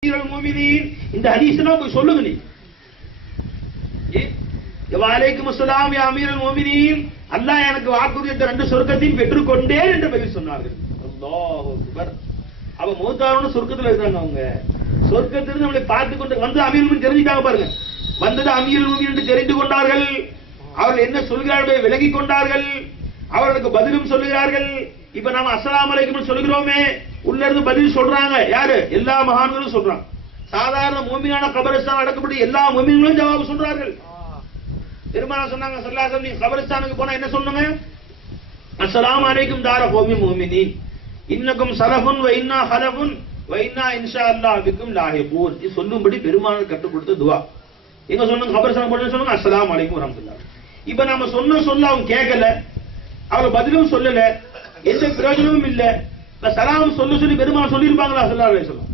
இந்த ஹதீஸ்லாம் போய் சொல்லுங்க நீ. வலைக்கும் அஸ்ஸலாம் யா அமீருல் முஃமினீன், அல்லாஹ் எனக்கு வாக்குறுதித்த 2 சொர்க்கத்தையும் பெற்றுக்கொண்டேன் என்று பதில் சொன்னார்கள். அல்லாஹு அக்பர். அவ மௌத்தாரோட சொர்க்கத்துல இருக்காங்க. அவங்க சொர்க்கத்திலிருந்து நம்மளை பார்த்து கொண்டு வந்து அமீருல் முஃமினீன் தெரிஞ்சுட்டாங்க பாருங்க. வந்தது அமீருல் முஃமினீன் என்று தெரிந்து கொண்டார்கள். அவர்கள் என்ன சொல்கிறார்கள் விலகி கொண்டார்கள். அவர்களுக்கு பதிலும் சொல்லுகிறார்கள். இப்ப நாம அஸ்ஸலாமு அலைக்கும் சொல்லுகிறோமே, உள்ள இருந்து பதில் சொல்றாங்க. யாரு? எல்லா மகான்களும் சொல்றாங்க. சாதாரண மூமினான கபரிஸ்தான் அடக்கப்பட்டு எல்லா மூமின்களும் ஜவாப் சொல்றார்கள். பெருமானார் சொன்னாங்க ஸல்லல்லாஹு அலைஹி வஸல்லம், நீ கபரிஸ்தானுக்கு போனா என்ன சொல்லுங்க? அஸ்ஸலாமு அலைக்கும் தார கௌமி முஃமினீன் இன்னக்கும் ஸலஃபுன் வ இன்னா ஹலஃபுன் வ இன்னா இன்ஷா அல்லாஹ் பிக்கும் லாஹிகூன். இது சொல்லும்படி பெருமானார் கற்றுக் கொடுத்த துஆ. எங்க சொன்னாங்க? கபரிஸ்தான் போனா சொல்லுங்க அஸ்ஸலாமு அலைக்கும் வரஹ்மத்துல்லாஹ். இப்ப நாம சொல்ல அவங்க கேட்கல, அவர் பதிலும் சொல்லல, எந்த பிரயோஜனமும் இல்ல. சலாம் சொல்லி பெருமாள் சொல்லி இருப்பாங்களா? ஸல்லல்லாஹு அலைஹி வஸல்லம்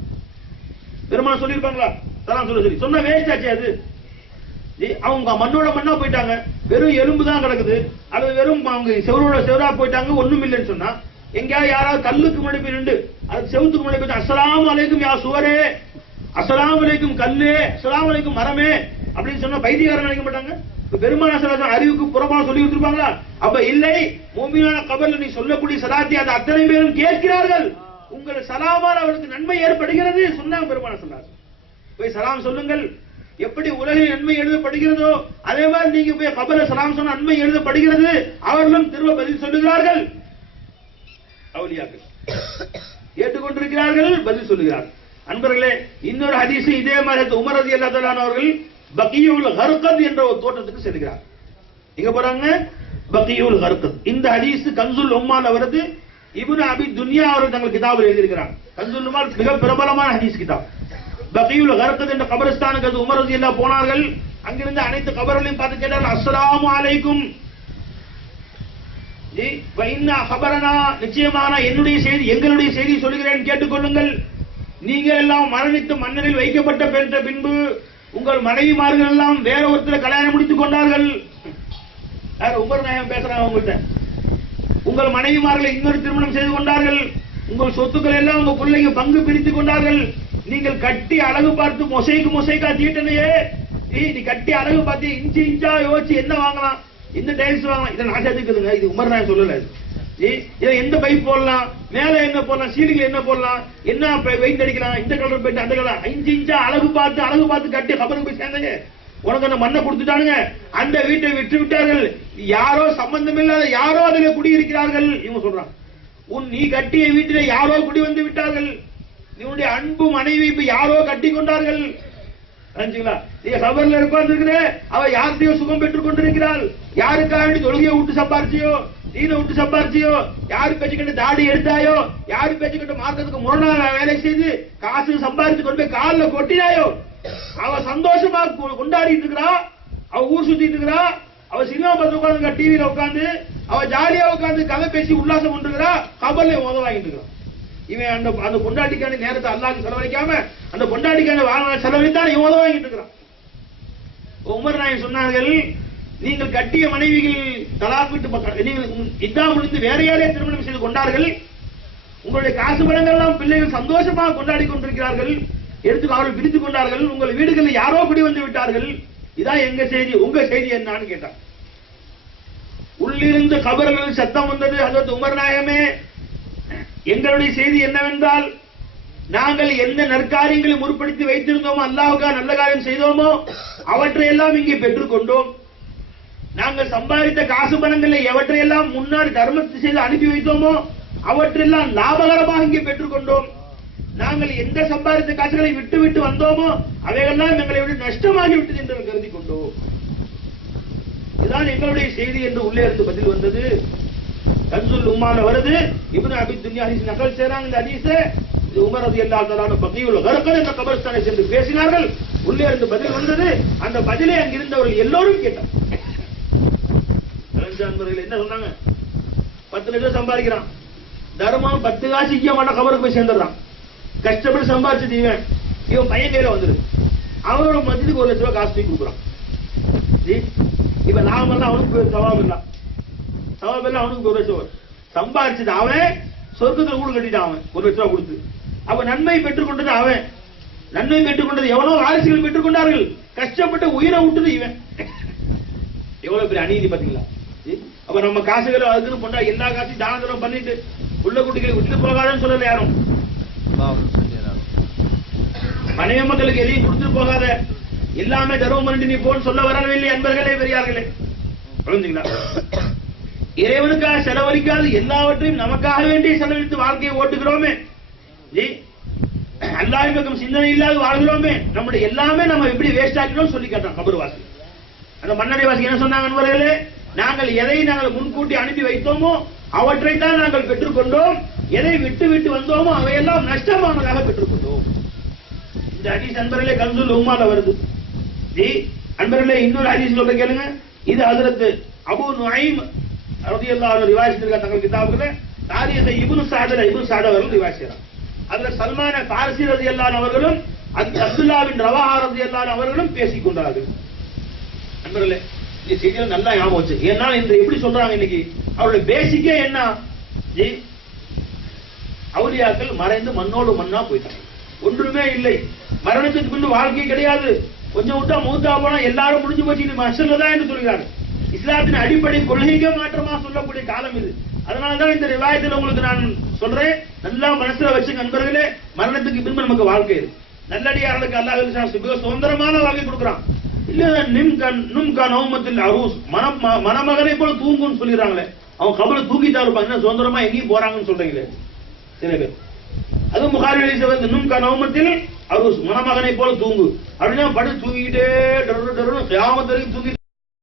பெருமாள் சொல்லி இருப்பாங்களா? சலாம் சொல்லி சொன்ன வேஸ்ட் ஆச்சு. அது அவங்க மண்ணோட மண்ணா போயிட்டாங்க, வெறும் எலும்பு தான் கிடக்குது, அது வெறும் அவங்க செவரோட செவரா போயிட்டாங்க, ஒண்ணும் இல்லைன்னு சொன்னா எங்கேயாவது யாராவது கல்லுக்கு முன்னாடி போய் நின்று அது செவுத்துக்கு முன்னாடி போயிட்டு அஸ்ஸலாமு அலைக்கும் யா சுவரே, அஸ்ஸலாமு அலைக்கும் கல்லே, அஸ்ஸலாமு அலைக்கும் மரமே அப்படின்னு சொன்னா பைத்தியக்காரன் நினைக்க மாட்டாங்க? பெருமானார் அறிவுக்கு புறமா சொல்லி கொடுத்திருப்பாங்களா? அப்ப இல்லை, மூமினான கபர்ல நீ சொல்லக்கூடிய சலாத்தி அது அத்தனை பேரும் கேட்கிறார்கள். உங்கள் சலாமால் அவருக்கு நன்மை ஏற்படுகிறது சொன்னாங்க பெருமானார் சொன்னார். போய் சலாம் சொல்லுங்கள். எப்படி உலகில் நன்மை எழுதப்படுகிறதோ அதே மாதிரி நீங்க போய் கபர்ல சலாம் சொன்ன நன்மை எழுதப்படுகிறது. அவர்களும் திரும்ப பதில் சொல்லுகிறார்கள். அவுலியாக்கள் ஏற்றுக்கொண்டிருக்கிறார்கள், பதில் சொல்லுகிறார்கள். அன்பர்களே, இன்னொரு ஹதீஸ் இதே மாதிரி உமர் ரலியல்லாஹு தஆலா அவர்கள் பகியுல் கர்கத் என்ற ஒரு தோட்டத்துக்கு செல்கிறார். எங்க போறாங்க? பகியுல் கர்கத். இந்த ஹதீஸ் கன்சுல் உம்மால வருது. இப்னு அபி துன்யா அவர்கள் தங்கள் கிதாபில் எழுதியிருக்கிறார். கன்சுல் உம்மால் மிக பிரபலமான ஹதீஸ் கிதாப். பகியுல் கர்கத் என்ற கபரிஸ்தானுக்கு உமர் ரலியல்லாஹு போனார்கள். அங்கிருந்து அனைத்து கபர்களையும் பார்த்து கேட்டார்கள், அஸ்ஸலாமு அலைக்கும் ஜி வ இன்னா கபரனா, நிச்சயமான என்னுடைய செய்தி எங்களுடைய செய்தி சொல்கிறேன் கேட்டுக்கொள்ளுங்கள். நீங்கள் எல்லாம் மரணித்து மன்னரில் வைக்கப்பட்ட பின்பு உங்கள் மனைவிமார்கள் எல்லாம் வேற ஒருத்தரை கல்யாணம் முடித்துக் கொண்டார்கள். உமர் நாயகம் பேசுறாங்க உங்கள்கிட்ட. உங்கள் மனைவிமார்களை இன்னொரு திருமணம் செய்து கொண்டார்கள். உங்கள் சொத்துக்கள் எல்லாம் உங்க பிள்ளைங்க பங்கு பிரித்துக் கொண்டார்கள். நீங்கள் கட்டி அழகு பார்த்து மொசைக்கா தீட்டனையே, நீ கட்டி அழகு பார்த்து இன்ச்சு இன்ச்சா யோசிச்சு என்ன வாங்கலாம், இந்த டைல்ஸ் வாங்கலாம், இதை நான் சேர்த்துக்குதுங்க. இது உமர் நாயகம் சொல்லல. இதை எந்த பைப் போடலாம், மேல என்ன போடலாம், சீலிங்ல என்ன போடலாம், என்ன பெயிண்ட் அடிக்கலாம், இந்த கலர் பெயிண்ட் அந்த கலர், இன்ச்சு இன்ச்சா அழகு பார்த்து கட்டி கபருக்கு போய் சேர்ந்தாங்க. உனக்கு அந்த மண்ணை கொடுத்துட்டானுங்க. அந்த வீட்டை விட்டு விட்டார்கள். யாரோ சம்பந்தம் இல்லாத யாரோ அதில் குடியிருக்கிறார்கள். இவங்க சொல்றாங்க, நீ கட்டிய வீட்டில் யாரோ குடி வந்து விட்டார்கள். உன்னுடைய அன்பு மனைவி இப்ப யாரோ கட்டி கொண்டார்கள். நீங்க சபர்ல உட்கார்ந்து அவ யார்கிட்டயோ சுகம் பெற்றுக் கொண்டிருக்கிறாள். யாருக்காக தொழுகையை விட்டு சம்பாரிச்சியோ, தீனை விட்டு சம்பாரிச்சியோ, யாரு பேச்சுக்கிட்டு தாடி எடுத்தாயோ, யாரு பேச்சுக்கிட்டு மார்க்கத்துக்கு முரணாக வேலை செய்து காசு சம்பாரிச்சு கொண்டு போய் காலில் கொட்டினாயோ, அவ சந்தோஷமா கொண்டாடிட்டு இருக்கிறா. அவ ஊர் சுத்திட்டு இருக்கிறா. அவ சினிமா பார்த்து உட்காந்து டிவியில உட்காந்து அவ ஜாலியா உட்காந்து கதை பேசி உல்லாசம் கொண்டிருக்கிறா. கபர்ல உதவ வாங்கிட்டு இருக்கிறான். இவன் அந்த பொண்டாட்டிக்கான நேரத்தை அல்லாஹ்க்கு செலவழிக்காம அந்த பொண்டாட்டிக்கான வாழ்நாள் செலவழித்தான் இவன் உதவ வாங்கிட்டு இருக்கிறான். உமர் நாயகம் சொன்னார்கள், நீங்கள் கட்டிய மனைவிகள் தலாக் விட்டு நீங்கள் இதா முடிந்து வேற யாரே திருமணம் செய்து கொண்டார்கள். உங்களுடைய காசு பணங்கள் எல்லாம் பிள்ளைகள் சந்தோஷமாக கொண்டாடி கொண்டிருக்கிறார்கள். எடுத்து அவர்கள் பிரித்துக் கொண்டார்கள். உங்கள் வீடுகளில் யாரோ குடி வந்து விட்டார்கள். இதான் எங்க செய்தி, உங்க செய்தி என்னன்னு கேட்டார். உள்ளிருந்து கபர்கள் சத்தம் வந்தது. ஹஜ்ரத் உமர் நாயகமே, எங்களுடைய செய்தி என்னவென்றால், நாங்கள் எந்த நற்காரியங்களை முற்படுத்தி வைத்திருந்தோமோ, அல்லாஹ்வுக்காக நல்ல காரியம் செய்தோமோ அவற்றையெல்லாம் இங்கே பெற்றுக்கொண்டோம். நாங்கள் சம்பாதித்த காசு பணங்களை எவற்றையெல்லாம் முன்னாடி தர்மத்தை செய்து அனுப்பி வைத்தோமோ அவற்றெல்லாம் லாபகரமாக இங்கே பெற்றுக்கொண்டோம். நாங்கள் எந்த சம்பாதித்த காசுகளை விட்டு விட்டு வந்தோமோ அவையெல்லாம் எங்களை விட நஷ்டமாகி விட்டது என்று கருதி கொண்டோம். இதுதான் எங்களுடைய செய்தி என்று உள்ளே இருந்து பதில் வந்தது. கன்சுல் உம்மால வருது. இப்னு அபி துன்யா ஹதீஸ் நகல் செய்றாங்க. இந்த ஹதீஸை உமர் ரலியல்லாஹு தஆலா பகியுல் கர்கத் என்ற கபர்ஸ்தானை சென்று பேசினார்கள். உள்ளே இருந்து பதில் வந்தது. அந்த பதிலை அங்கிருந்தவர்கள் எல்லோரும் கேட்டார். என்ன சொன்னாங்க? 10 லட்சம் சம்பாதிக்கிறான், தர்மம் 10 காசு இங்க மாட்டா கபருக்கு போய் சேர்ந்துடுறான். கஷ்டப்பட்டு சம்பாதிச்சது இவன் பையன் கையில வந்துரு. அவனோட மத்தியத்துக்கு 1 லட்ச ரூபாய் காசு தூக்கி கொடுக்குறான். இப்ப நாமெல்லாம் அவனுக்கு சவாப் இல்ல அவனுக்கு 1 லட்சம் சம்பாதிச்சது அவன் சொர்க்கத்தில் ஊடு கட்டிட்டான். அவன் 1 லட்ச ரூபாய் கொடுத்து அப்ப நன்மை பெற்றுக் கொண்டது அவன். நன்மை பெற்றுக் கொண்டது எவ்வளவு வாரிசுகள் பெற்றுக் கொண்டார்கள். கஷ்டப்பட்டு உயிரை விட்டது இவன். எவ்வளவு பெரிய அநீதி பாத்தீங்களா? அப்ப நம்ம காசுகளை அதுக்குன்னு கொண்டா எல்லா காசையும் தான தரம் பண்ணிட்டு உள்ள குட்டிகளை விட்டு போகாதன்னு சொல்லல யாரும். மனைவி மக்களுக்கு எதையும் கொடுத்துட்டு போகாத, எல்லாமே தர்மம் பண்ணிட்டு நீ போன்னு சொல்ல வரவில்லை அன்பர்களே, பெரியார்களே. புரிஞ்சுங்களா? இறைவனுக்காக செலவழிக்காது எல்லாவற்றையும் நமக்காக வேண்டி செலவழித்து வாழ்க்கையை ஓட்டுகிறோமே, அல்லாஹ்வின் பக்கம் சிந்தனை இல்லாத வாழ்கிறோமே, நம்முடைய எல்லாமே நம்ம எப்படி வேஸ்ட் ஆக்கிறோம் சொல்லி கேட்டான் கபர்வாசி. அந்த மன்னரை வாசி என்ன சொன்னாங்க நண்பர்களே? நாங்கள் எதை நாங்கள் முன்கூட்டி அனுப்பி வைத்தோமோ அவற்றை தான் நாங்கள் பெற்றுக்கொண்டோம், எதை விட்டு விட்டு வந்தோமோ அவையெல்லாம் நஷ்டமானதாக பெற்றுக்கொண்டோம். இந்த ஹதீஸ் அன்பர்களே கன்சுல் உம்மால வருது. அன்பர்களே இன்னொரு ஹதீஸ் சொல்ற கேளுங்க. இது ஹஜ்ரத் அபூ நுஐம் ரலியல்லாஹு அன்ஹு ரிவாயத் செய்த தங்கள் கிதாபுல தாரீஹ் இப்னு சஅத் அவர்கள் ரிவாயத் செய்றாங்க. அதுல சல்மான் ஃபாரிசி ரலியல்லாஹு அன்ஹு அவர்களும் அப்துல்லாஹ் பின் ரவாஹா ரலியல்லாஹு அன்ஹு அவர்களும் பேசிக் கொண்டார்கள். நண்பர்களே இந்த செய்தியை நல்லா ஞாபகம் வச்சு. ஏன்னா இன்று எப்படி சொல்றாங்க இன்னைக்கு அவருடைய பேசிக்கே என்ன? அவுலியாக்கள் மறைந்து மண்ணோடு மண்ணா போயிட்டாங்க, ஒன்றுமே இல்லை. மரணத்துக்கு பின்பு வாழ்க்கை கிடையாது. கொஞ்சம் விட்டா மூத்தா போனா எல்லாரும் முடிஞ்சு போச்சு, இது மஷல்ல தான் என்று சொல்கிறார்கள். இஸ்லாத்தின் அடிப்படை கொள்கைக்கு மாற்றமா சொல்லக்கூடிய காலம் இது. அதனாலதான் இந்த ரிவாயத்தில் உங்களுக்கு நான் சொல்றேன், நல்லா மனசுல வச்சு நண்பர்களே, மரணத்துக்கு பின்பு நமக்கு வாழ்க்கை இருக்கு. நல்லடியார்களுக்கு அல்லாஹ் சுதந்திரமான வாழ்க்கை கொடுக்குறான். இல்ல நும்கா நௌமத்தில் அரூஸ், மணமகனை போல தூங்குன்னு சொல்லிடுறாங்களே, அவன் கபல தூக்கிட்டா இருப்பாங்க, என்ன சுதந்திரமா எங்கேயும் போறாங்கன்னு சொல்றீங்களே சில பேர். அதுவும் புகாரி நும்கா நௌமத்தில் அரூஸ், மணமகனை போல தூங்கு அப்படின்னா படுத்து தூங்கிக்கிட்டே கியாமத் வரைக்கும் தூங்கி